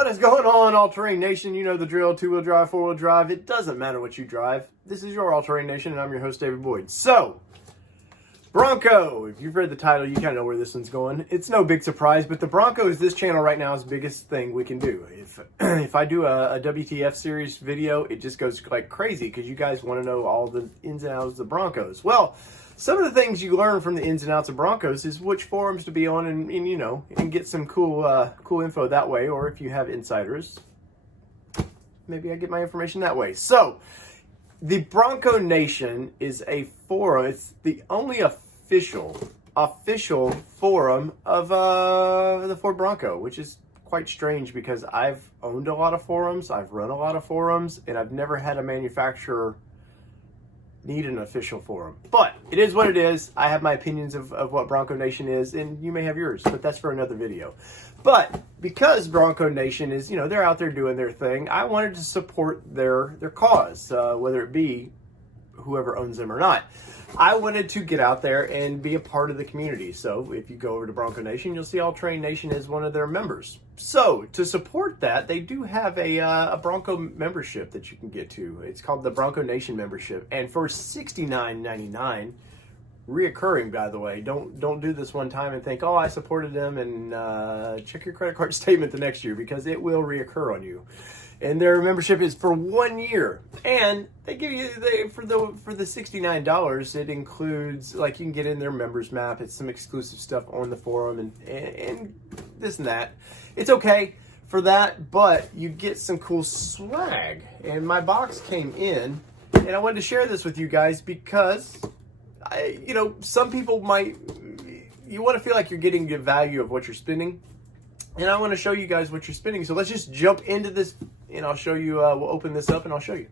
What is going on, All-Terrain Nation? You know the drill, two-wheel drive, four-wheel drive. It doesn't matter what you drive. This is your All-Terrain Nation, and I'm your host, David Boyd. So, Bronco. If you've read the title, you kind of know where this one's going. It's no big surprise, but the Bronco is this channel right now's biggest thing we can do. If I do a WTF series video, it just goes like crazy because you guys want to know all the ins and outs of the Broncos. Well, some of the things you learn from the ins and outs of Broncos is which forums to be on and get some cool info that way. Or if you have insiders, maybe I get my information that way. So, the Bronco Nation is a forum. It's the only official forum of the Ford Bronco, which is quite strange because I've owned a lot of forums, I've run a lot of forums, and I've never had a manufacturer need an official forum. But it is what it is. I have my opinions of what Bronco Nation is, and you may have yours, but that's for another video. But because Bronco Nation is, they're out there doing their thing, I wanted to support their cause, whether it be whoever owns them or not. I wanted to get out there and be a part of the community. So if you go over to Bronco Nation, you'll see All-Terrain Nation is one of their members. So to support that, they do have a Bronco membership that you can get to. It's called the Bronco Nation membership. And for $69.99, reoccurring, by the way, don't do this one time and think, oh, I supported them, and check your credit card statement the next year, because it will reoccur on you. And their membership is for 1 year, and they give you for the $69. It includes, like, you can get in their members map. It's some exclusive stuff on the forum and this and that. It's okay for that, but you get some cool swag. And my box came in, and I wanted to share this with you guys because some people you want to feel like you're getting the value of what you're spending. And I want to show you guys what you're spending. So let's just jump into this, and I'll show you, we'll open this up and I'll show you.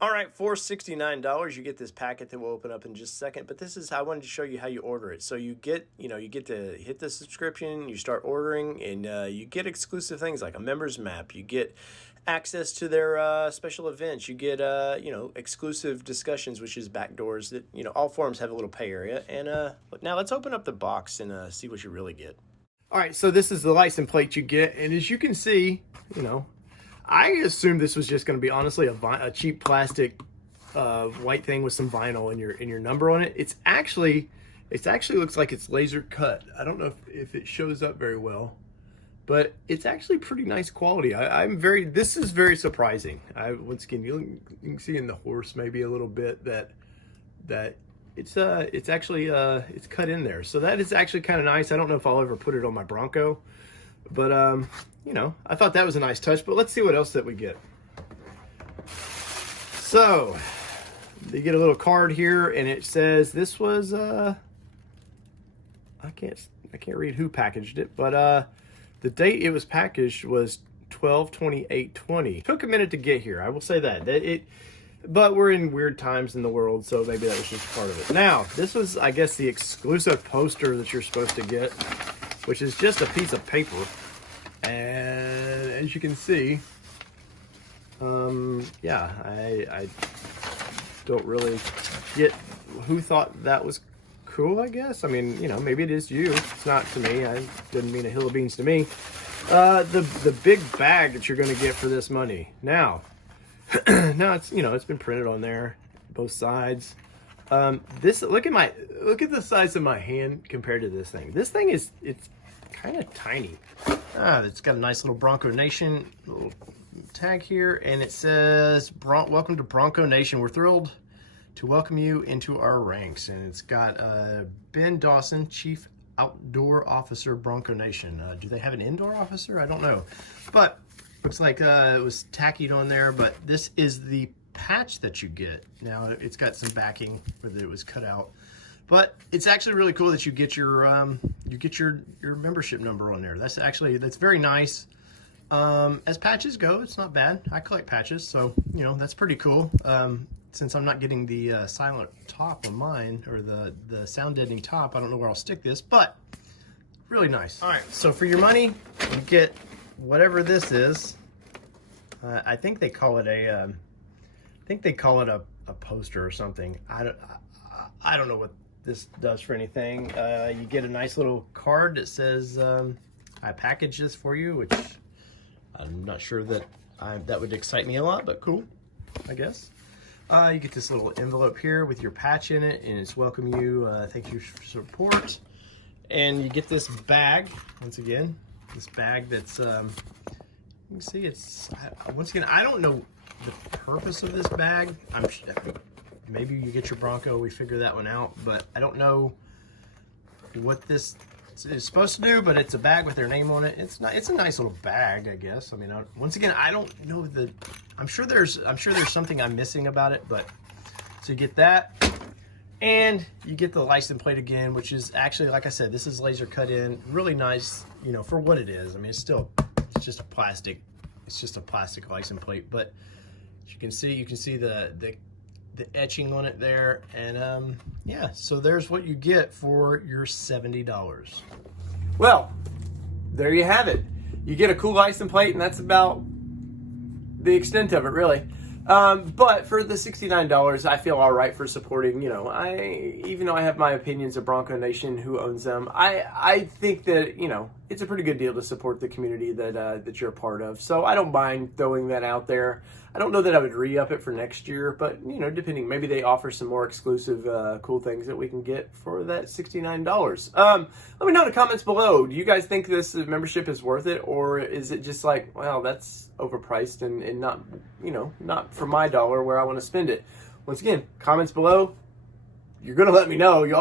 All right, for $69, you get this packet that we'll open up in just a second. But this is how I wanted to show you how you order it. So you get to hit the subscription, you start ordering, and you get exclusive things like a member's map. You get access to their special events. You get, exclusive discussions, which is backdoors that, all forums have a little pay area. And now let's open up the box and see what you really get. All right, so this is the license plate you get, and as you can see, I assumed this was just going to be honestly a cheap plastic white thing with some vinyl and your number on it. It actually looks like it's laser cut. I don't know if it shows up very well, but it's actually pretty nice quality. This is very surprising. Once again, you can see in the horse maybe a little bit that it's actually it's cut in there, so that is actually kind of nice. I don't know if I'll ever put it on my Bronco, but I thought that was a nice touch. But let's see what else that we get. So you get a little card here, and it says this was I can't read who packaged it, but the date it was packaged was 12/28/20. Took a minute to get here, I will say that but we're in weird times in the world, so maybe that was just part of it. Now, this was, I guess, the exclusive poster that you're supposed to get, which is just a piece of paper. And as you can see, I don't really get who thought that was cool, I guess. I mean, maybe it is you. It's not to me. I didn't mean a hill of beans to me. The big bag that you're going to get for this money. Now it's it's been printed on there, both sides. Look at the size of my hand compared to this thing. This thing it's kind of tiny. It's got a nice little Bronco Nation little tag here, and it says welcome to Bronco Nation. We're thrilled to welcome you into our ranks. And it's got Ben Dawson, Chief Outdoor Officer, Bronco Nation. Do they have an indoor officer? I don't know, but looks like it was tacked on there. But this is the patch that you get. Now it's got some backing where it was cut out, but it's actually really cool that you get your membership number on there. That's very nice. As patches go, it's not bad. I collect patches, so that's pretty cool. Since I'm not getting the silent top on mine, or the sound deadening top, I don't know where I'll stick this, but really nice. All right, so for your money, you get whatever this is. I think they call it a poster or something. I don't know what this does for anything. You get a nice little card that says I packaged this for you, which I'm not sure that that would excite me a lot, but cool, I guess. You get this little envelope here with your patch in it, and it's welcome you, thank you for support. And you get this bag, once again, this bag that's, you can see it's, once again, I don't know the purpose of this bag. Maybe you get your Bronco, we figure that one out, but I don't know what this is supposed to do, but it's a bag with their name on it. It's a nice little bag, I guess. I mean, once again, I don't know I'm sure there's something I'm missing about it, but so you get that, and you get the license plate again, which is actually, like I said, this is laser cut in, really nice, you know, for what it is. I mean, it's just a plastic license plate, but as you can see the etching on it there, and yeah, so there's what you get for your $70. Well, there you have it. You get a cool license plate, and that's about the extent of it, really. But for the $69, I feel all right for supporting, you know, even though I have my opinions of Bronco Nation, who owns them, I think that, you know, it's a pretty good deal to support the community that you're a part of. So I don't mind throwing that out there. I don't know that I would re-up it for next year, but, you know, depending, maybe they offer some more exclusive, cool things that we can get for that $69. Let me know in the comments below. Do you guys think this membership is worth it, or is it just like, well, that's overpriced and not, you know, not for my dollar where I want to spend it? Once again, comments below. You're gonna let me know. You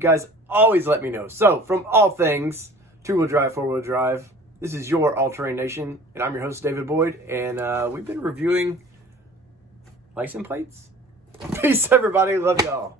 guys always let me know. So from all things two-wheel drive, four-wheel drive, this is your All-Terrain Nation, and I'm your host, David Boyd, and we've been reviewing license plates. Peace, everybody. Love y'all.